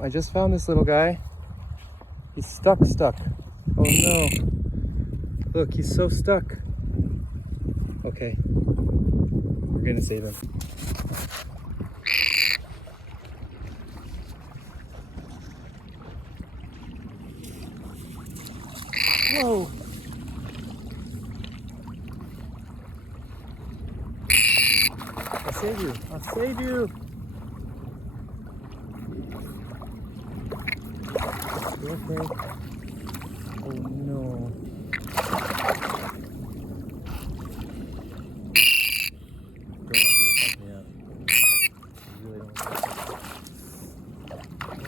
I just found this little guy. He's stuck. Oh no. Look, he's so stuck. Okay. We're gonna save him. Whoa. I'll save you. I'll save you. You okay? Oh no. Don't want you to fuck me up. I really don't want to.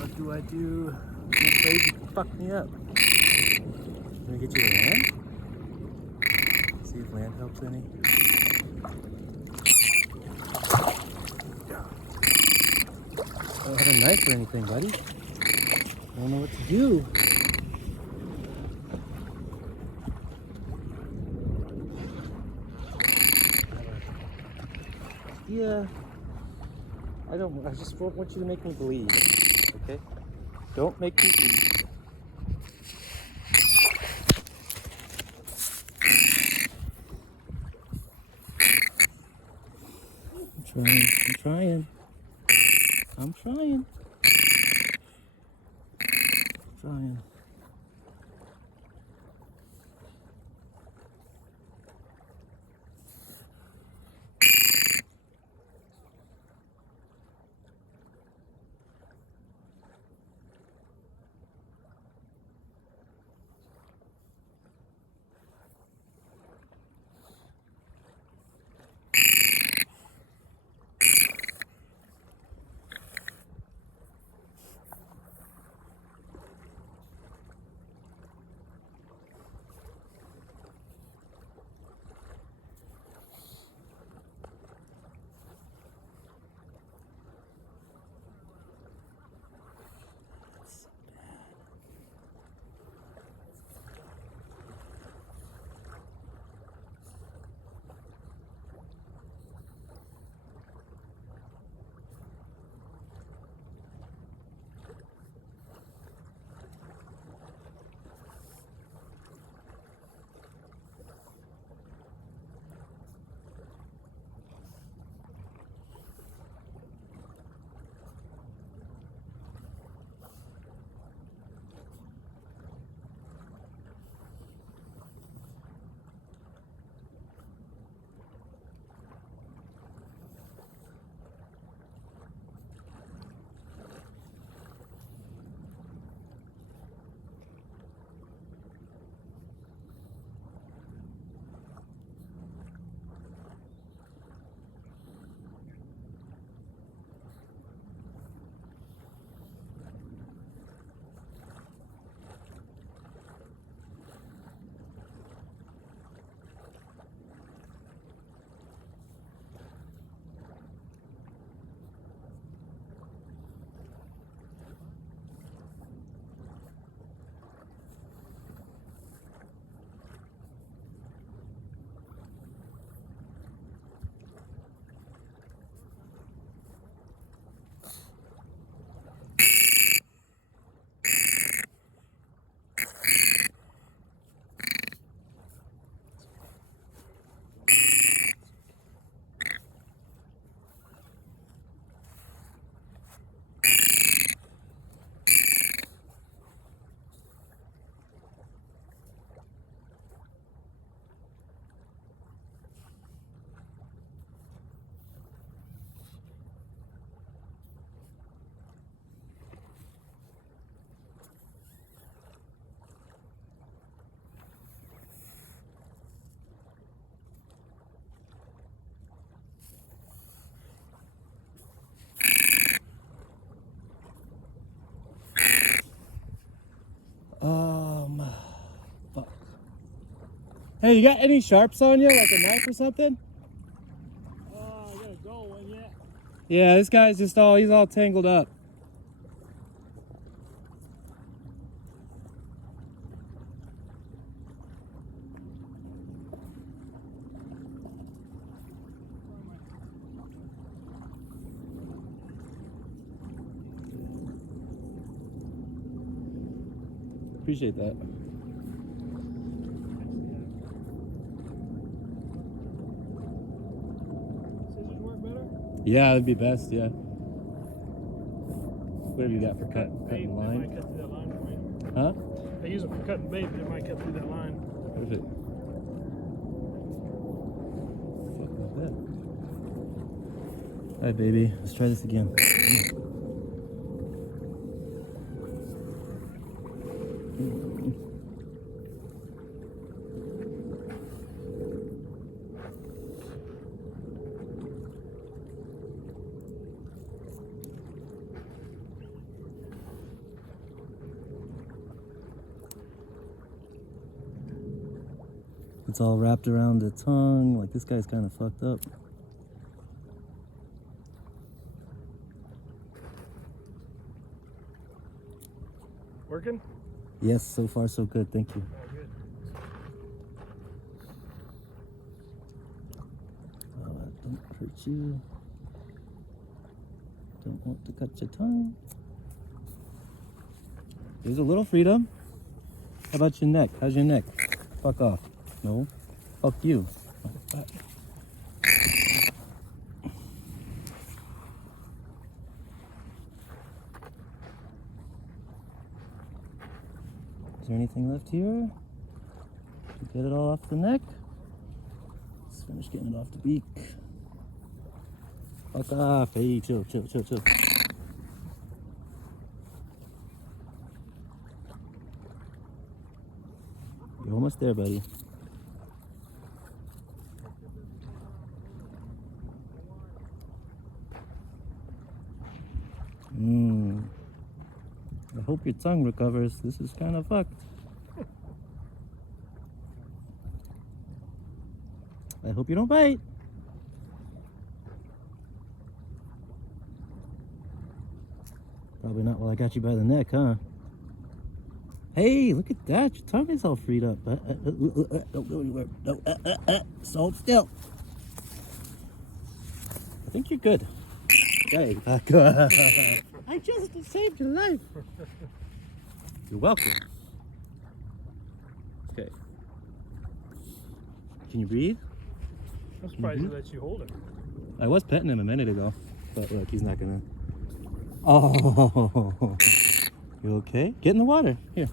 What do I do? I'm afraid you can fuck me up. Can we get you to land? See if land helps any. I don't have a knife or anything, buddy. I don't know what to do. Yeah. I just want you to make me bleed. Okay? Don't make me bleed. I'm trying. Fuck. Hey, you got any sharps on you, like a knife or something? I gotta go one yet. Yeah, this guy's he's all tangled up. appreciate that. Scissors work better? Yeah, that'd be best, yeah. Whatever you got for Bait, cutting they line. might cut through that line for me. Huh? I use them for cutting bait, but they might cut through that line. Perfect. Fuck was that? Alright, baby. Let's try this again. It's all wrapped around the tongue. Like, this guy's kind of fucked up. Working? Yes, so far so good. Thank you. Oh, good. Don't hurt you. Don't want to cut your tongue. There's a little freedom. How about your neck? How's your neck? Fuck off. No. Fuck you. Is there anything left here? Get it all off the neck. Let's finish getting it off the beak. Fuck off. Hey, chill, chill, chill, chill. You're almost there, buddy. I hope your tongue recovers. This is kind of fucked. I hope you don't bite. Probably not while I got you by the neck, huh? Hey, look at that. Your tongue is all freed up. Don't go anywhere. No, hold still. I think you're good. Okay, back up. I just saved your life. You're welcome. Okay. Can you breathe? I'm surprised he lets you hold it. I was petting him a minute ago, but look, he's not gonna. Oh, you okay? Get in the water. Here.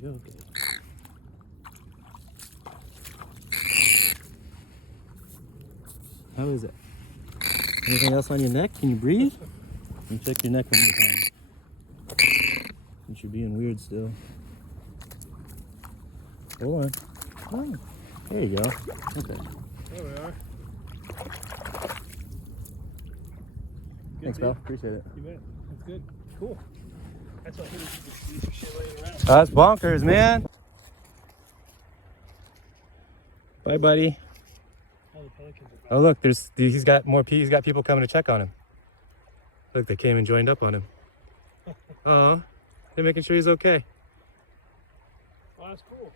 You okay? How is it? Anything else on your neck? Can you breathe? Let me check your neck one more time. You're being weird still. Hold on. Oh, there you go. Okay. There we are. Thanks, pal. Appreciate it. You bet. That's good. Cool. That's what he was using for shit laying around. That's bonkers, man. Bye, buddy. All the pelicans are back. Oh, look, he's got people coming to check on him. Look, they came and joined up on him. Oh, they're making sure he's okay. Oh, that's cool.